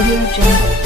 Audio Jungle.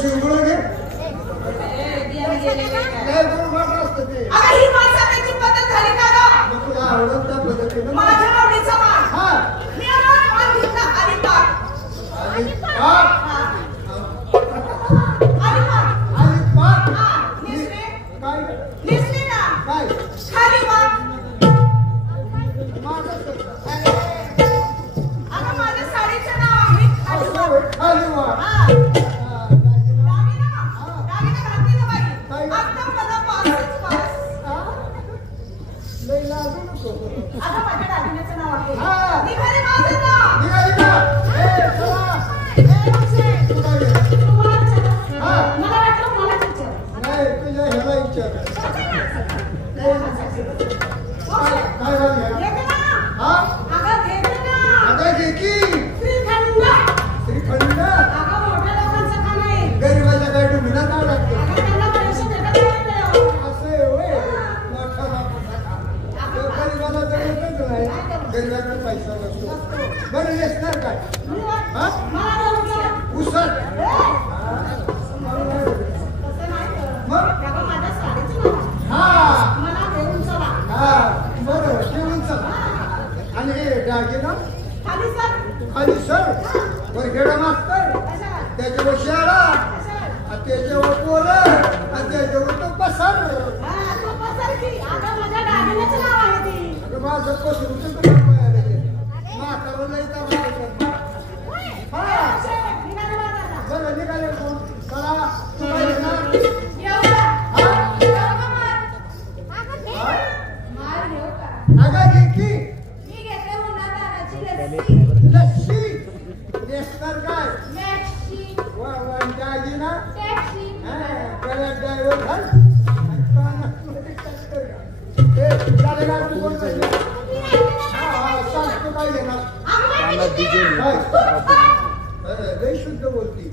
शिवगुळ घे. शुद्ध बोलती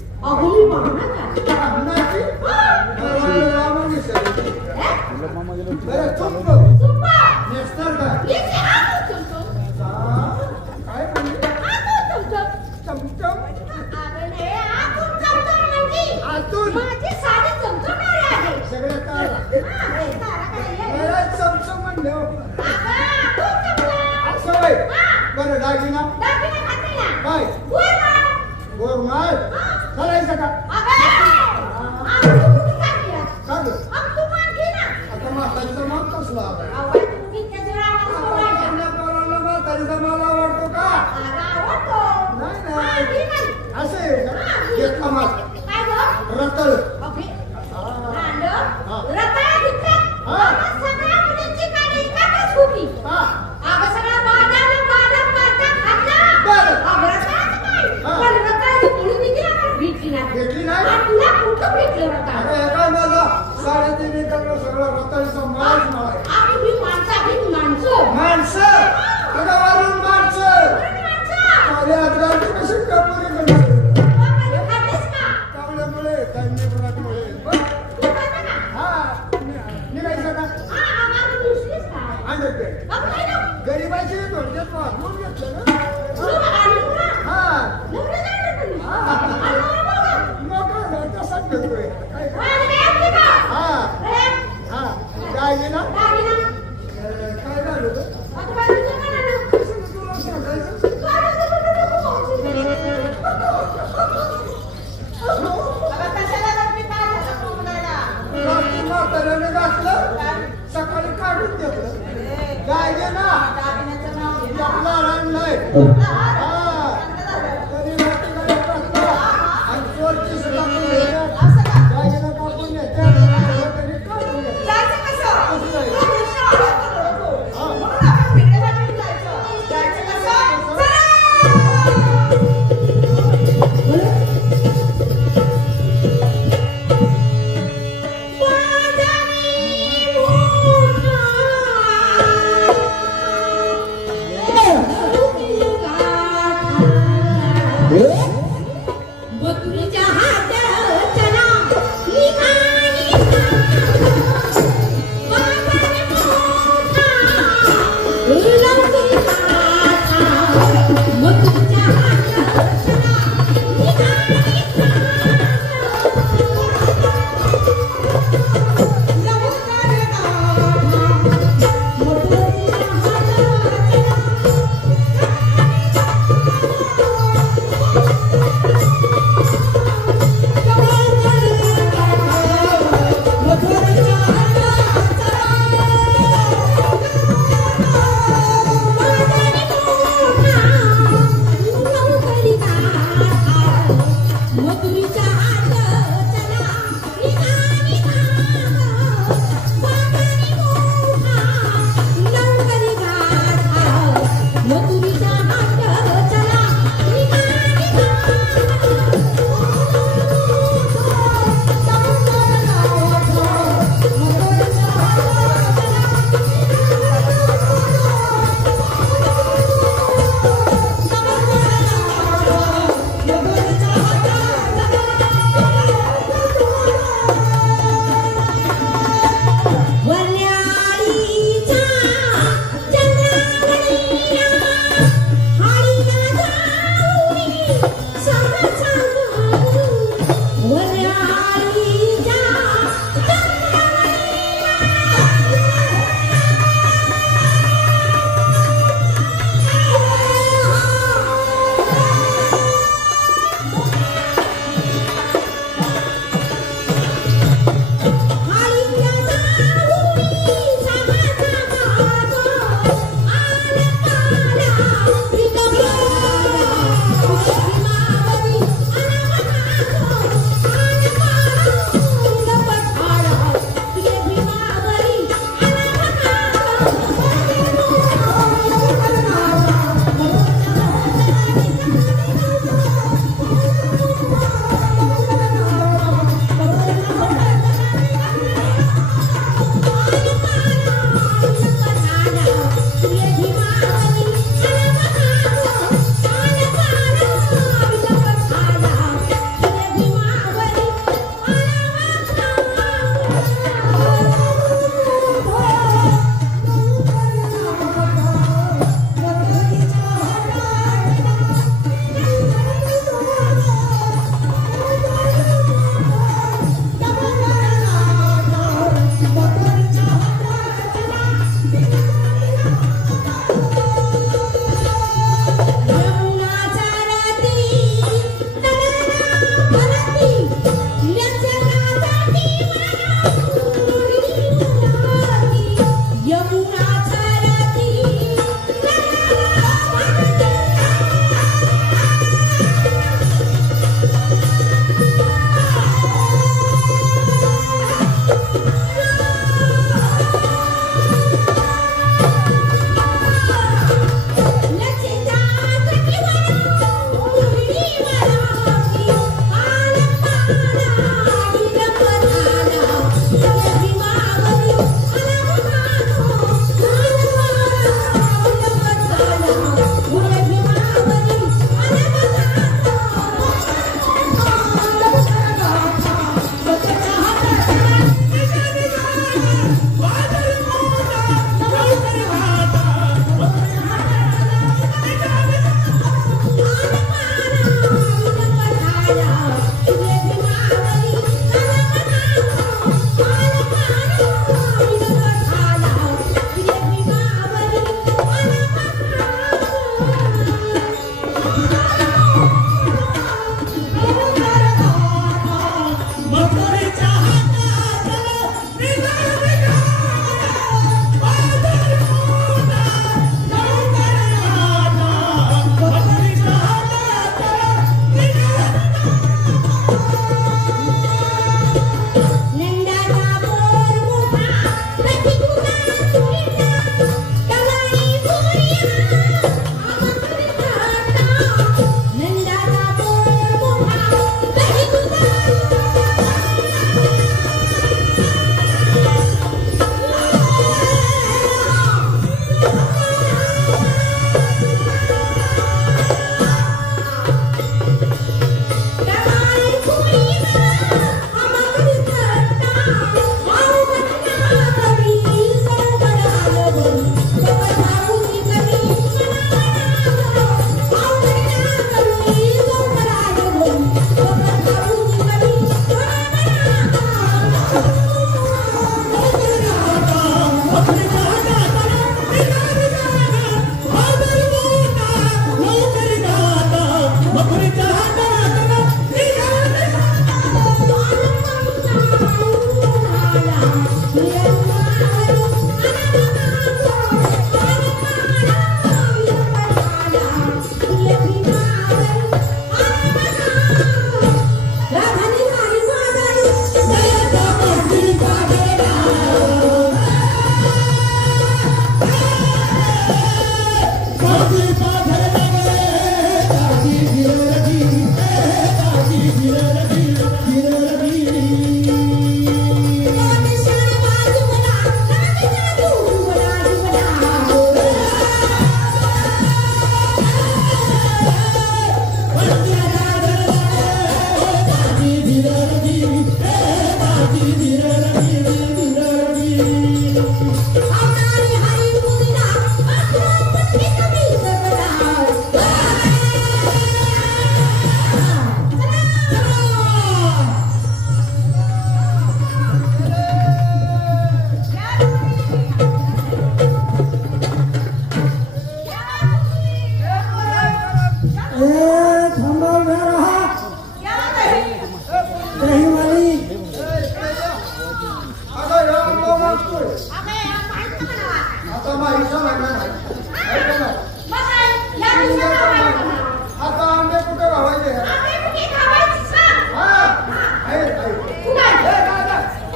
बरं दागिना काय गोरमाल करायचं का आता म्हातारीचा माग कसला म्हातारीचा माल आवडतो का नाही असे घेतला माल रतळ भेटली नाही साडेतीन एकर सगळं रताळीचा माल माणसं तुझ्यावरून माणसं कशी कापुरी चावल्यामुळे धान्यमुळे हा निघायचं का गरीबाची थोडक्यात वागवून घेतलं ना हा काय ना काय झालं घातलं सकाळी काढून घेतलं काय गे ना आणलंय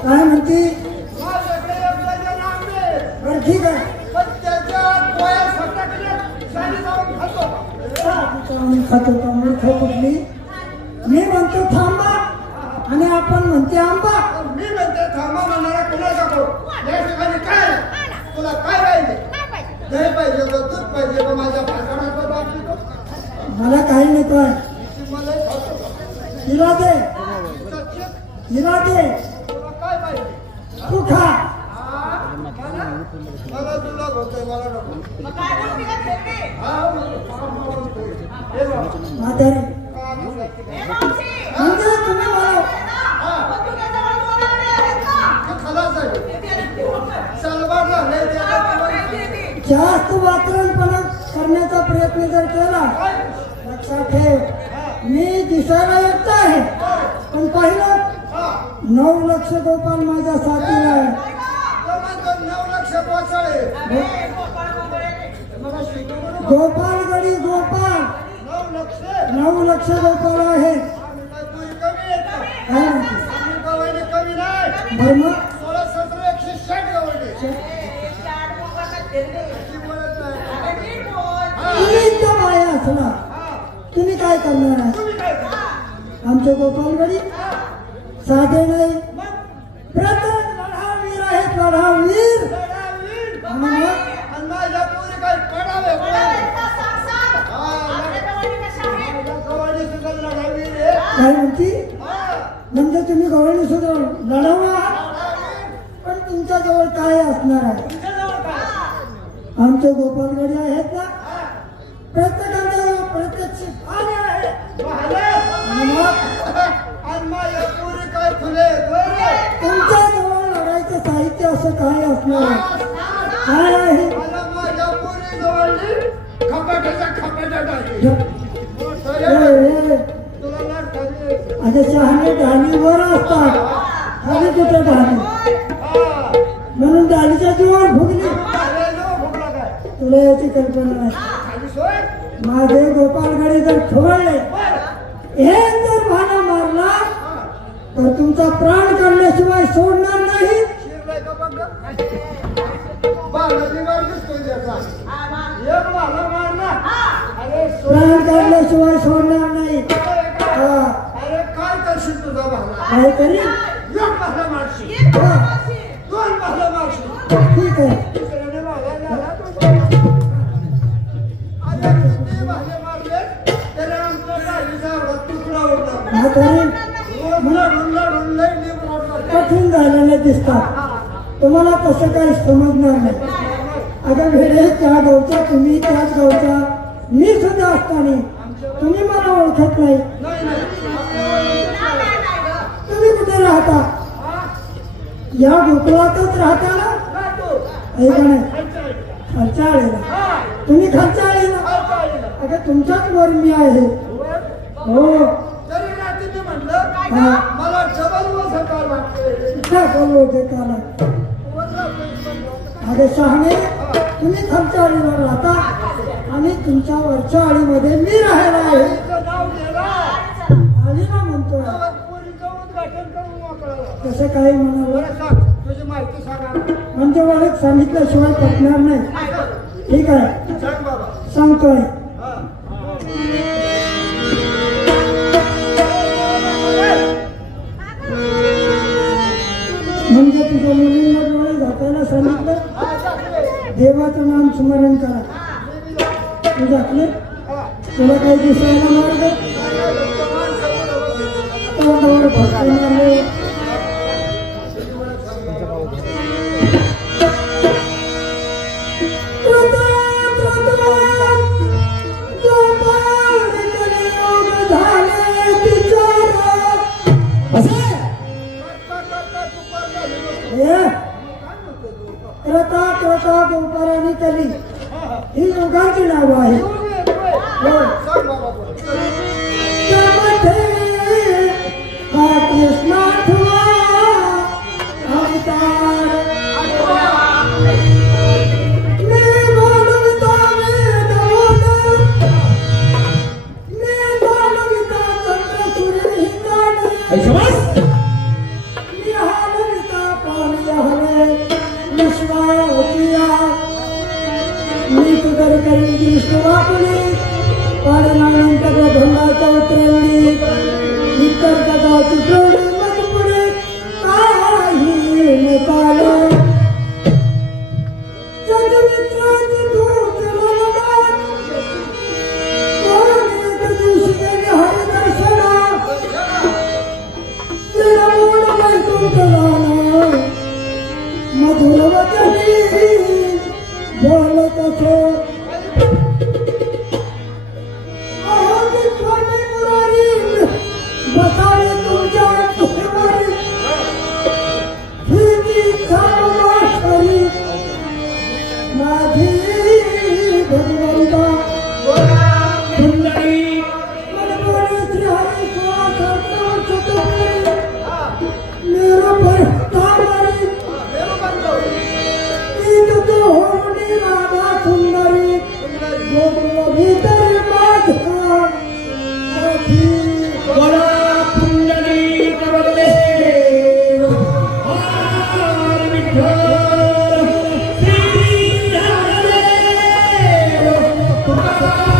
काय म्हणते? बरं ठीक आहे. खातो कुठली? मी म्हणतो थांबा आणि आपण म्हणते आंबा. मी म्हणते थांबा म्हणणारा कुणाचा करू? या ठिकाणी काय तुला काय पाहिजे? दही पाहिजे का दूध पाहिजे का माझ्या भाषणाचा बाबतीत? मला काही नको आहे. मला हिरा दे, हिरा दे. तुला काय पाहिजे? तू खा. मला तुला होतोय मला नको. म्हातारी म्हणजे तुम्ही मला जास्त वातावरणपणा करण्याचा प्रयत्न जर केला, लक्षात ठेव मी दिसायला येत आहे पण पाहिलं 9 लक्ष गोपाल माझ्या साथीला आहे. 9 लक्ष पोचाळे गोपाल गडी गोपाल 9 लक्ष गोपाल आहे. काय म्हणते? बरं मग 16, 17, 160 गवळणी. तुम्ही इतका बाया असला तुम्ही काय करणार आहे? आमचे गोपालगडी साधे नाही, प्रत्येक लढावीर आहेत. लढावीर काय म्हणती? म्हणजे तुम्ही गवळणी सुद्धा लढवा पण तुमच्या जवळ काय असणार आहे? आमचे गोपालगडी आहेत ना, प्रत्येकाच्या प्रत्यक्ष आले आहेत. तुमच्या जवळ लढायचं साहित्य असं काय असणार आहे? काय आहे? आता शहाणे ढालीवर असतात. आणि कुठे ढाली हा. म्हणून डालीच्या जीवावर भुगली अरे जो भुकला काय तुला याची कल्पना नाही खाली सोय माझे गोपालगडी जर खवळले हे जर भाला मारला तर तुमचा प्राण काढल्याशिवाय सोडणार नाही शिरलाय का बघ बाळाची वाट दिसतोय त्याचा एक भाला मारला अरे प्राण काढल्याशिवाय सोडणार नाही हा अरे काय करशील तुझा भाला काहीतरी एक भाला मारशील हा, दोन भाला मारशील ठीक आहे तिसऱ्याने भाला झाला तुझा अरे किती भाले मारले तरी आमच्या गाडीचा एवढा तुकडा होता म्हातारी लढून लई निवडून कठीण झालेले दिसतात तुम्हाला तसं काही समजणार नाही अगं भेडे त्या गावचा तुम्ही त्याच गावचा मी सुद्धा असताना तुम्ही मला ओळखत नाही तुम्ही कुठे राहता या गोकुळातच राहता ना ऐका नाही खालच्या आळीला तुम्ही खालच्या आळीला अगं तुमच्याच वर मी आहे हो तरी रात्री मी म्हटलं हा मला जबल सकाळ वाटते काय बोलू ते काला अरे शहाणे तुम्ही खालच्या आळीवर राहता आणि तुमच्या वरच्या आळीमध्ये मी राहायला आहे नाव गेला आळीला म्हणतोय पोरीचं उद्घाटन करून मोकळा तसं काही म्हणावं बरं सांग तुझी माहिती सांगा म्हणजे ओळख सांगितल्याशिवाय पटणार नाही ठीक आहे सांग बाबा सांगतोय हा. म्हणजे तुझ्या मुलींना डोळे झाकायला सांगितलं देवाचं नाम स्मरण करा तू झाकले तुला काही दिसायला मार्ग तोंडावर भरपूर मारले गोपारानी कली ही योगाची नाव आहे सांग बाबा त्यामध्ये हा कृष्णाठवा अवतार मी बोलविता चंद्र सूर्य हिंदाने मी हालविता पाणी हवे विश्वासिया मी तुझर करीन दृष्ट वापली पाडनानंतर भंगाचा उतरवली इतर जगाची जोडी मग पुढे काही नकाले जगमित्राची धूप ललनात कोण एक दिवशी गेली हरिदर्शना तिळमूळ वैकुंठ राहणं मधुर वचनी बोलत असो स्वामी मुरारी बसावे तुमच्या तुझ्यावरी ही जी खरी माझी भगवंता सुंदरी मनमोहन श्री हरी सुहास मेरा परतावरी तुझे होनी राधा सुंदरी गोकुळ भीतर माझा बोला पुंडली कवले हर विठ्ठल श्री रामदेव तुकाराम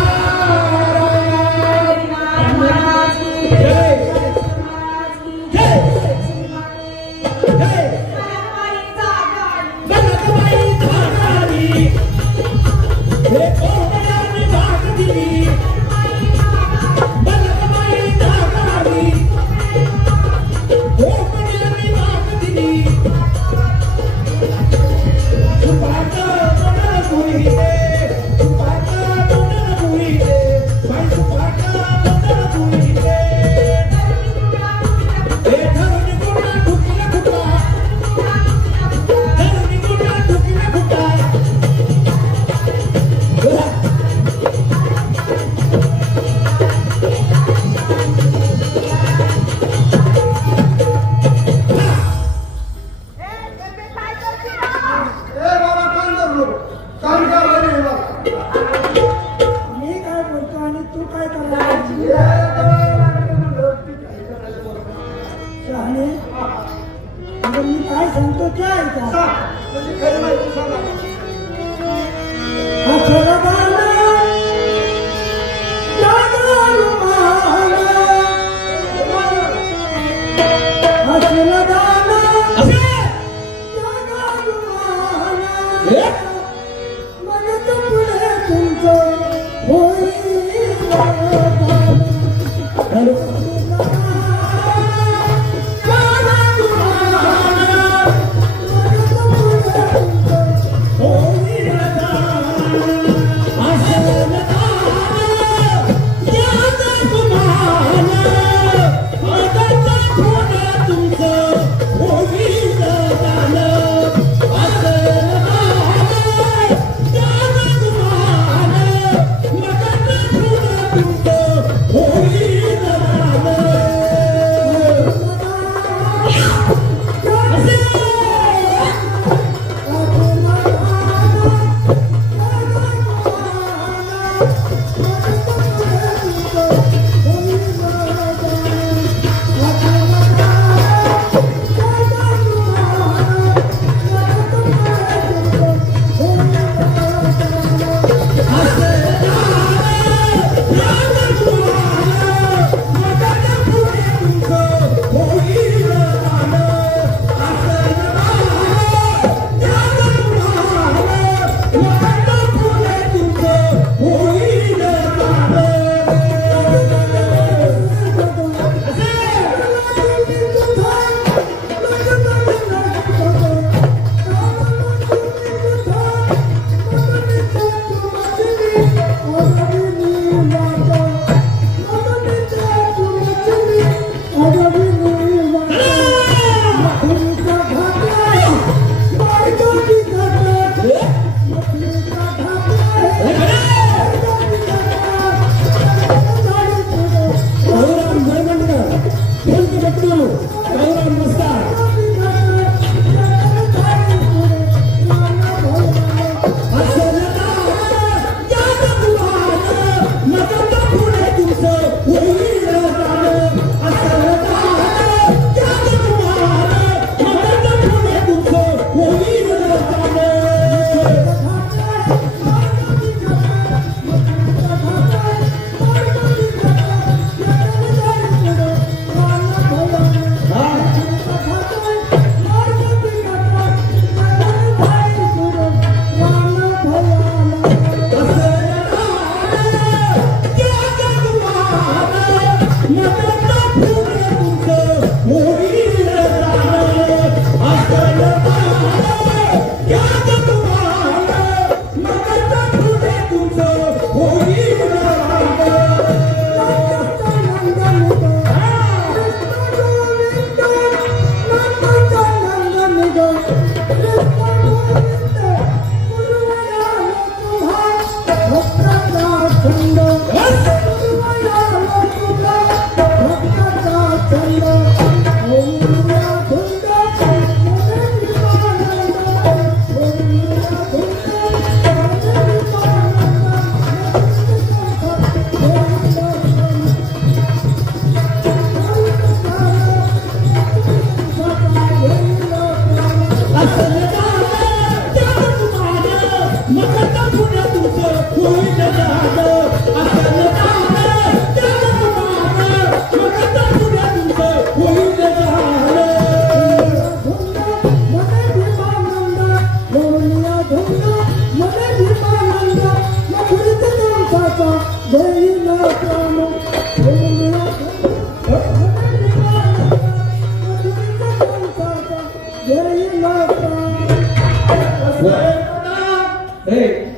जय जय जय अगं मी काय सांगतो ते ऐका. सांग तुझी खरी माहिती सांगा. अक्षरदाना Hey.